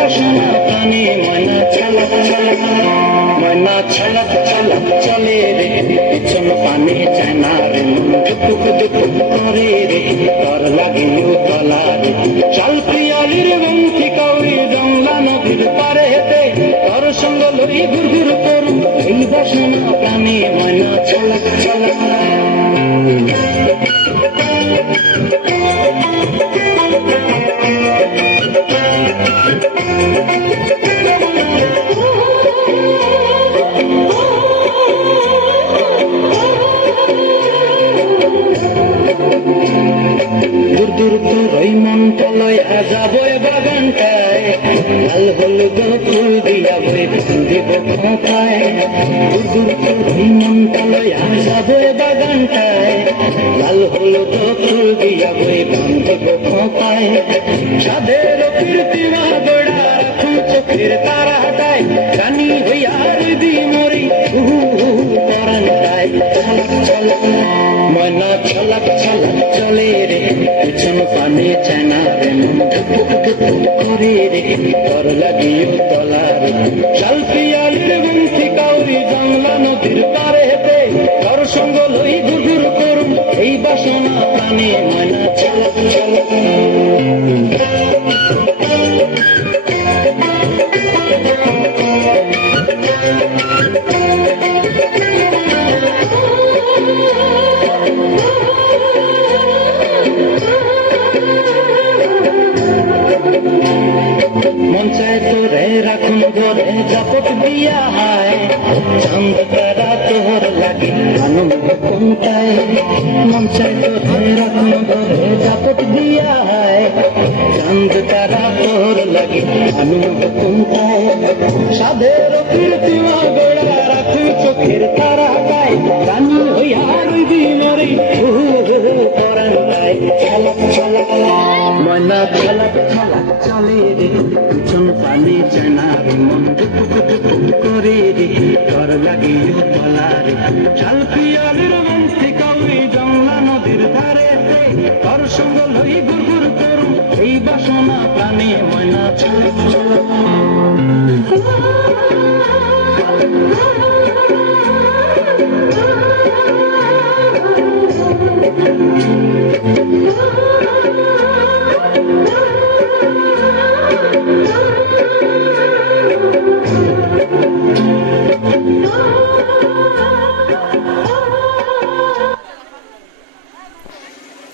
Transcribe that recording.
বাসনা টানে ময়না ছলক ছলক ময়না ছলক ছলক চলে রে। পিছন পানে চায় না রে টুকুক টুকুক করে রে। তর লাগে তলা রে চাল প্রিয়ালির বন্ধি কাউরি জংলা নদীর পারে হেতে তর সঙ্গ লই ঘুর ঘুর করু এই বাসনা টানে ছলক ছলক। যাবই বাগানটায়। লাল হলুদ ফুল দিয়া বই দিব খোঁপায় দূর দূর তোরই মন তলয় যাবই বাগানটায়। লাল হলুদ ফুল দিয়া বই দিব খোঁপায় সাদের কীর্তি গোড়া রাখুন চোখের তারা হাটায় রানী হইয়া রবি রে টুক টুক করে রে তর লাগিও তলা রে শালপিয়ালির বন্ধি কাউরি জংলা নদীর পারে হেতে তর সঙ্গ লই ঘুর করুন এই বাসনা জাপট দিয়া হায়। চাঁদ তারা তোর লাগে। আনন্দ কোনটায় মন চায় তোরে রাখুন ঘরে জাপট দিয়া হায়। চাঁদ তারা তোর লাগে। আনন্দ কোনটায় সাধের কীর্তিমা গোড়া রাখুন চোখের তারা গায় রানী হইয়া রইবি মরি পরান গায় ছলক ছলক ময়না ছলক ছলক চলে রে পানে চেনার মন করে রে, ডর লাগে তলার চালপিয়ালির মন্ত্রী কাউরি জংলা নদীর ধারে তর সঙ্গ লই গুরগুর করু, এই বাসনা প্রাণে ময়না ছিল Oh